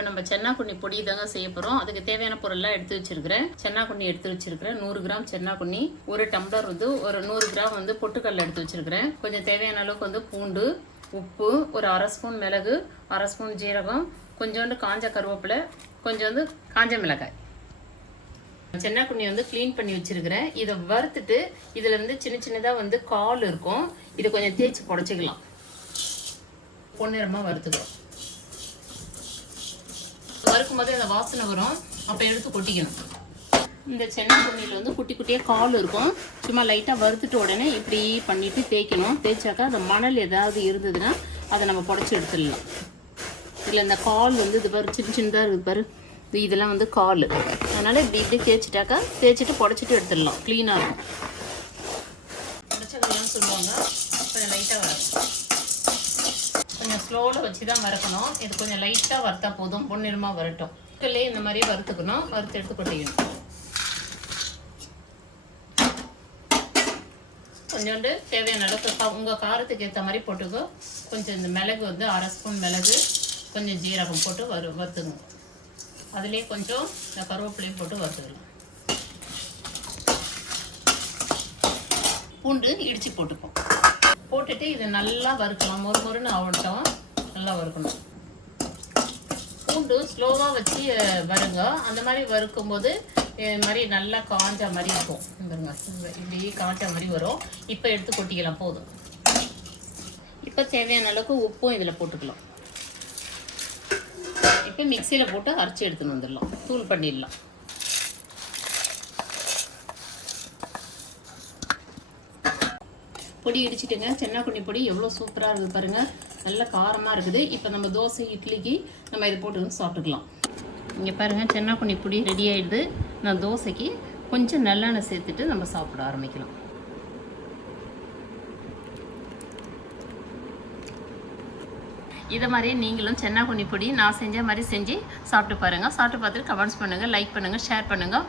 இப்போ நம்ம சென்னாக்குண்ணி பொடி தாங்க செய்ய போகிறோம் அதுக்கு தேவையான பொருள்லாம் எடுத்து வச்சிருக்கிறேன். சென்னாக்குண்ணி எடுத்து வச்சிருக்கிறேன். நூறு கிராம் சென்னாக்குண்ணி ஒரு டம்ளர் வந்து ஒரு நூறு கிராம் வந்து பொட்டுக்கடலை எடுத்து வச்சிருக்கிறேன். கொஞ்சம் தேவையான அளவுக்கு வந்து பூண்டு உப்பு ஒரு அரை ஸ்பூன் மிளகு அரை ஸ்பூன் ஜீரகம் கொஞ்சோண்டு காஞ்ச கருவேப்பிலை கொஞ்சம் வந்து காஞ்ச மிளகாய். சென்னாக்குண்ணி வந்து க்ளீன் பண்ணி வச்சிருக்கிறேன். இதை வறுத்துட்டு இதில் இருந்து சின்ன சின்னதாக வந்து கால் இருக்கும். இதை கொஞ்சம் தேய்ச்சி புடச்சிக்கலாம். பொன்னிறமாக வறுத்துக்கிறோம் போதே அந்த வாசனை வரும். அப்போ எடுத்து கொட்டிக்கணும். இந்த சென்னை பொன்னியில் வந்து குட்டி குட்டியாக கால் இருக்கும். சும்மா லைட்டாக வறுத்துட்டு உடனே இப்படி பண்ணிட்டு தேய்க்கணும். தேய்ச்சாக்கா அந்த மணல் ஏதாவது இருந்ததுன்னா அதை நம்ம புடச்சி எடுத்துடலாம். இதில் இந்த கால் வந்து இது பாரு சின்ன சின்னதாக இருக்குது பாரு. இது இதெல்லாம் வந்து கால். அதனால் இப்படி இப்படி தேய்ச்சிட்டாக்கா தேய்ச்சிட்டு புடச்சிட்டு எடுத்துடலாம். க்ளீனாக இருக்கும். புடச்சதெல்லாம் சொல்லுவாங்க. லைட்டாக வரும் கொஞ்சம் ஸ்லோவில் வச்சு தான் வறுக்கணும். இது கொஞ்சம் லைட்டாக வறுத்தா போதும். பொன்னிறமாக வரட்டும். இதுலேயே இந்த மாதிரி வறுத்துக்கணும். வறுத்து எடுத்து கொட்டிக்கணும். கொஞ்சோண்டு தேவையான அளவுக்கு உங்கள் காரத்துக்கு ஏற்ற மாதிரி போட்டுக்கோ. கொஞ்சம் இந்த மிளகு வந்து அரை ஸ்பூன் மிளகு கொஞ்சம் ஜீரகம் போட்டு வறு வறுத்துங்க அதுலேயே கொஞ்சம் இந்த கருவேப்பிலையும் போட்டு வறுத்துக்கலாம். பூண்டு இடித்து போட்டுப்போம் போட்டுட்டு இதை நல்லா வறுக்கலாம். மொறு மொறுன்னு ஆகட்டும். வறுக்கணும் பூண்டு ஸ்லோவாக வச்சு வருங்க. அந்த மாதிரி வறுக்கும்போது இது மாதிரி நல்லா காஞ்ச மாதிரி இருக்கும். பாருங்க இந்த- இப்படி காஞ்ச மாதிரி வரும். இப்போ எடுத்து கொட்டிக்கலாம். போதும். இப்போ தேவையான அளவுக்கு உப்பும் இதில் போட்டுக்கலாம். இப்போ மிக்சியில் போட்டு அரைச்சி எடுத்துன்னு வந்துடலாம். தூள் பண்ணிடலாம். பொடி இடிச்சிட்டுங்க. சென்னாக்குண்ணி பொடி எவ்வளோ சூப்பராக இருக்குது பாருங்கள் நல்ல காரமாக இருக்குது. இப்போ நம்ம தோசை இட்லிக்கு நம்ம இது போட்டு வந்து சாப்பிட்டுக்கலாம். இங்கே பாருங்கள் சென்னாக்குண்ணி பொடி ரெடி ஆயிடுது. நான் தோசைக்கு கொஞ்சம் நல்லெண்ணெய் சேர்த்துட்டு நம்ம சாப்பிட ஆரம்பிக்கலாம். இதை மாதிரி நீங்களும் சென்னா சென்னாக்குண்ணி பொடி நான் செஞ்ச மாதிரி செஞ்சு சாப்பிட்டு பாருங்கள் சாப்பிட்டு பார்த்துட்டு கமெண்ட்ஸ் பண்ணுங்கள் லைக் பண்ணுங்கள் ஷேர் பண்ணுங்கள்